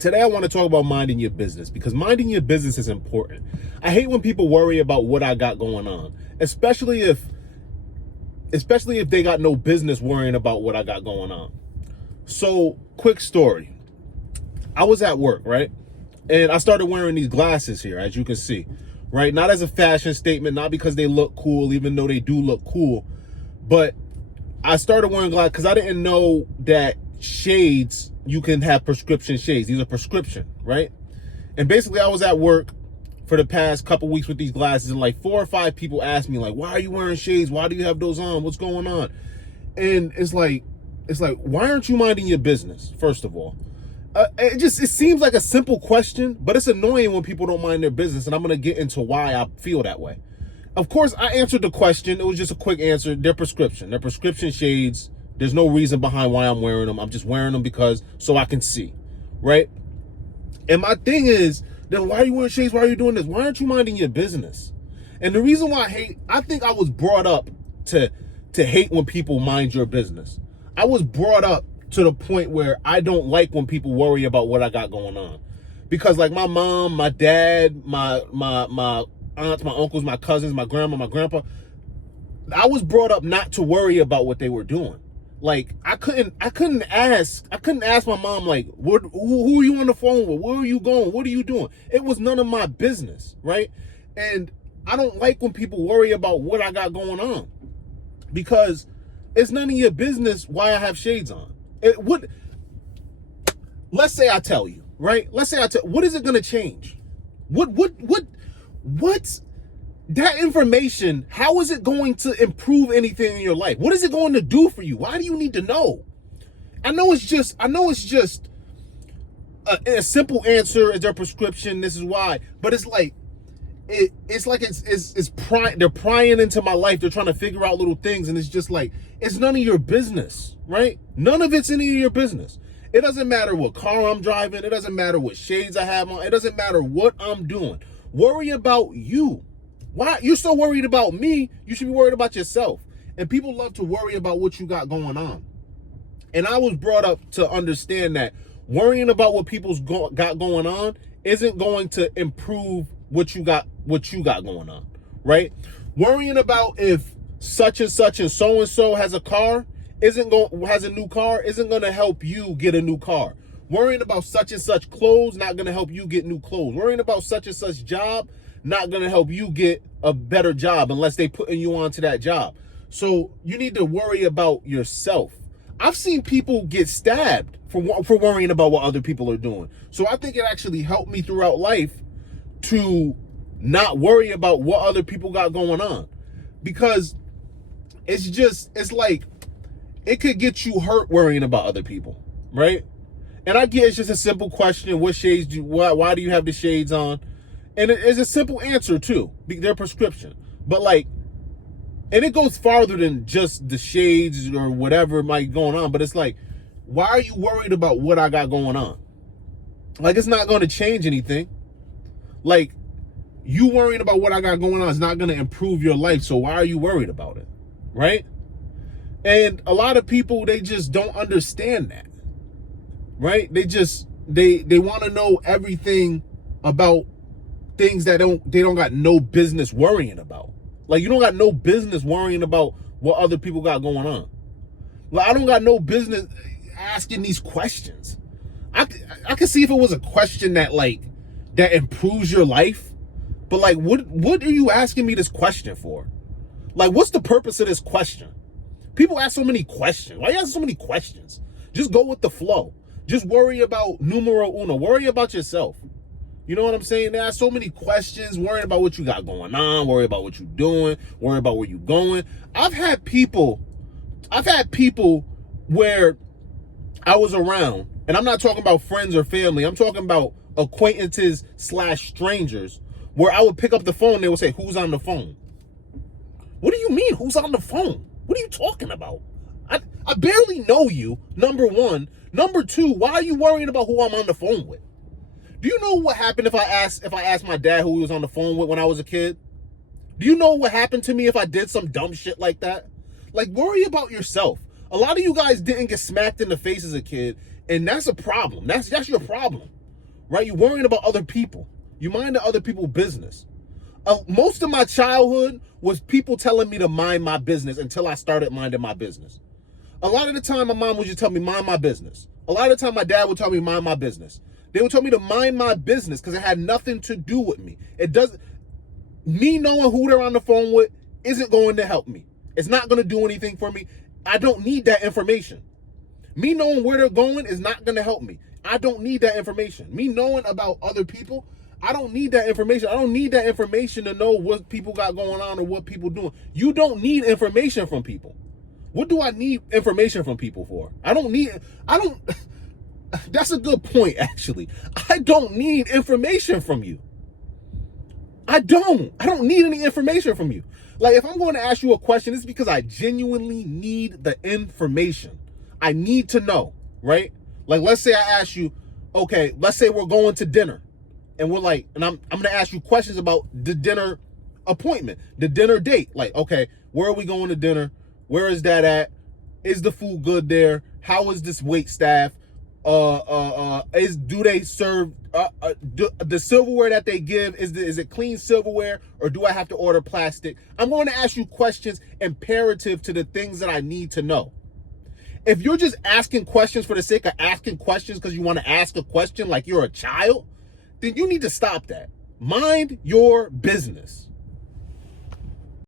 Today I want to talk about minding your business, because minding your business is important. I hate when people worry about what I got going on, especially if they got no business worrying about what I got going on. So, quick story. I was at work, right? And I started wearing these glasses here, as you can see, right? Not as a fashion statement, not because they look cool, even though they do look cool, but I started wearing glasses because I didn't know that shades, you can have prescription shades. These are prescription, right? And basically I was at work for the past couple weeks with these glasses, and like 4 or 5 people asked me, like, why are you wearing shades? Why do you have those on? What's going on? And it's like, why aren't you minding your business? First of all, it seems like a simple question, but it's annoying when people don't mind their business. And I'm going to get into why I feel that way. Of course, I answered the question. It was just a quick answer. They're prescription shades. There's no reason behind why I'm wearing them. I'm just wearing them because so I can see, right? And my thing is, then why are you wearing shades? Why are you doing this? Why aren't you minding your business? And the reason why I think I was brought up to hate when people mind your business. I was brought up to the point where I don't like when people worry about what I got going on. Because like my mom, my dad, my aunts, my uncles, my cousins, my grandma, my grandpa, I was brought up not to worry about what they were doing. Like I couldn't ask my mom, like, who are you on the phone with? Where are you going? What are you doing? It was none of my business, right? And I don't like when people worry about what I got going on, because it's none of your business why I have shades on. Let's say I tell you, right? What is it going to change? What's that information? How is it going to improve anything in your life? What is it going to do for you? Why do you need to know? I know it's just a simple answer. Is their prescription? This is why. But it's like, they're prying into my life. They're trying to figure out little things. And it's just like, it's none of your business, right? None of it's any of your business. It doesn't matter what car I'm driving. It doesn't matter what shades I have on. It doesn't matter what I'm doing. Worry about you. Why? You're so worried about me. You should be worried about yourself. And people love to worry about what you got going on. And I was brought up to understand that worrying about what people's got going on isn't going to improve what you got going on, right? Worrying about if such and so has a car has a new car isn't going to help you get a new car. Worrying about such and such clothes not going to help you get new clothes. Worrying about such and such job not going to help you get a better job unless they putting you onto that job. So you need to worry about yourself. I've seen people get stabbed for worrying about what other people are doing. So I think it actually helped me throughout life to not worry about what other people got going on, because it's like it could get you hurt worrying about other people, right? And I get it's just a simple question. What shades why do you have the shades on? And it's a simple answer too. Their prescription. But like, and it goes farther than just the shades or whatever might be going on. But it's like, why are you worried about what I got going on? Like, it's not going to change anything. Like, you worrying about what I got going on is not going to improve your life. So why are you worried about it? Right? And a lot of people, they just don't understand that. Right? They want to know everything about things that they don't got no business worrying about. Like, you don't got no business worrying about what other people got going on. Like, I don't got no business asking these questions. I could see if it was a question that improves your life, but like, what are you asking me this question for? Like, what's the purpose of this question? People ask so many questions. Why you ask so many questions? Just go with the flow. Just worry about numero uno. Worry about yourself. You know what I'm saying? They ask so many questions, worrying about what you got going on, worry about what you're doing, worry about where you're going. I've had people where I was around, and I'm not talking about friends or family. I'm talking about acquaintances / strangers, where I would pick up the phone and they would say, who's on the phone? What do you mean, who's on the phone? What are you talking about? I barely know you, number one. Number two, why are you worrying about who I'm on the phone with? Do you know what happened if I asked my dad who he was on the phone with when I was a kid? Do you know what happened to me if I did some dumb shit like that? Like, worry about yourself. A lot of you guys didn't get smacked in the face as a kid, and that's a problem. That's your problem. right? You're worrying about other people. You mind the other people's business. Most of my childhood was people telling me to mind my business until I started minding my business. A lot of the time, my mom would just tell me, mind my business. A lot of the time, my dad would tell me, mind my business. They would tell me to mind my business because it had nothing to do with me. It doesn't, me knowing who they're on the phone with isn't going to help me. It's not going to do anything for me. I don't need that information. Me knowing where they're going is not going to help me. I don't need that information. Me knowing about other people, I don't need that information. I don't need that information to know what people got going on or what people doing. You don't need information from people. What do I need information from people for? That's a good point, actually. I don't need information from you. I don't need any information from you. Like, if I'm going to ask you a question, it's because I genuinely need the information. I need to know, right? Like, let's say I ask you, okay, let's say we're going to dinner. And we're like, and I'm going to ask you questions about the dinner appointment, the dinner date. Like, okay, where are we going to dinner? Where is that at? Is the food good there? How is this wait staff? Do they serve the silverware that they give? Is it clean silverware, or do I have to order plastic? I'm going to ask you questions imperative to the things that I need to know. If you're just asking questions for the sake of asking questions because you want to ask a question like you're a child, then you need to stop that. Mind your business.